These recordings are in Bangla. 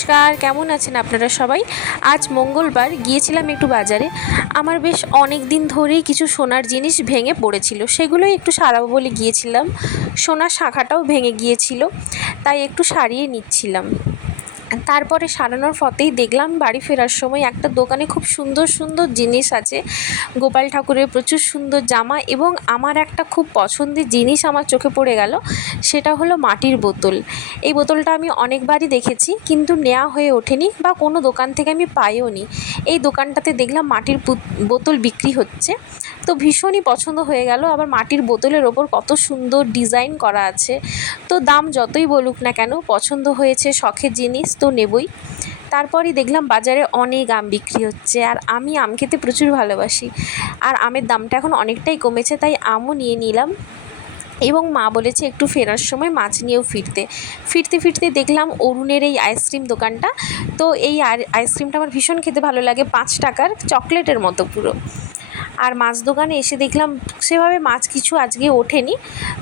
নমস্কার, কেমন আছেন আপনারা সবাই? আজ মঙ্গলবার গিয়েছিলাম একটু বাজারে। আমার বেশ অনেক দিন ধরেই কিছু সোনার জিনিস ভেঙে পড়েছিল, সেগুলোই একটু সারাবো বলে গিয়েছিলাম। সোনার শাঁখাটাও ভেঙে গিয়েছিল, তাই একটু সারিয়ে নিচ্ছিলাম। তারপরে সারানোর পথেই দেখলাম বাড়ি ফেরার সময় একটা দোকানে খুব সুন্দর সুন্দর জিনিস আছে। গোপাল ঠাকুরের প্রচুর সুন্দর জামা এবং আমার একটা খুব পছন্দের জিনিস আমার চোখে পড়ে গেল, সেটা হলো মাটির বোতল। এই বোতলটা আমি অনেকবারই দেখেছি, কিন্তু নেওয়া হয়ে ওঠেনি বা কোনো দোকান থেকে আমি পাইও নি। এই দোকানটাতে দেখলাম মাটির বোতল বিক্রি হচ্ছে, তো ভীষণই পছন্দ হয়ে গেল। আবার মাটির বোতলের ওপর কত সুন্দর ডিজাইন করা আছে, তো দাম যতই বলুক না কেন, পছন্দ হয়েছে, শখের জিনিস তো নেবই। তারপরই দেখলাম বাজারে অনেক আম বিক্রি হচ্ছে, আর আমি আম খেতে প্রচুর ভালোবাসি। আর আমের দামটা এখন অনেকটাই কমেছে, তাই আমও নিয়ে নিলাম। এবং মা বলেছে একটু ফেরার সময় মাছ নিয়েও ফিরতে ফিরতে দেখলাম অরুণের এই আইসক্রিম দোকানটা। তো এই আইসক্রিমটা আমার ভীষণ খেতে ভালো লাগে, 5 টাকার, চকলেটের মতো পুরো। আর মাছ দোকানে এসে দেখলাম সেভাবে মাছ কিছু আজকে ওঠেনি,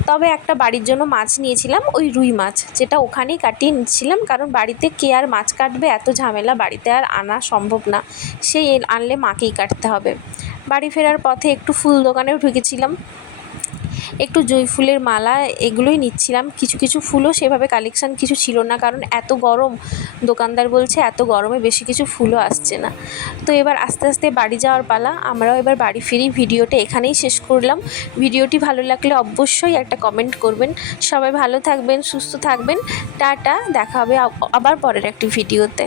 তবে একটা বাড়ির জন্য মাছ নিয়েছিলাম, ওই রুই মাছ, যেটা ওখানেই কাটিয়ে নিচ্ছিলাম, কারণ বাড়িতে কে আর মাছ কাটবে, এত ঝামেলা, বাড়িতে আর আনা সম্ভব না, সেই আনলে মাকেই কাটতে হবে। বাড়ি ফেরার পথে একটু ফুল দোকানেও ঢুকেছিলাম, একটু জুঁই ফুলের মালা এগুলোই নিচ্ছিলাম। কিছু কিছু ফুলও সেভাবে কালেকশান কিছু ছিল না, কারণ এত গরম, দোকানদার বলছে এত গরমে বেশি কিছু ফুলও আসছে না। তো এবার আস্তে আস্তে বাড়ি যাওয়ার পালা, আমরাও এবার বাড়ি ফিরি। ভিডিওটা এখানেই শেষ করলাম। ভিডিওটি ভালো লাগলে অবশ্যই একটা কমেন্ট করবেন। সবাই ভালো থাকবেন, সুস্থ থাকবেন। টাটা, দেখা হবে আবার পরের একটি ভিডিওতে।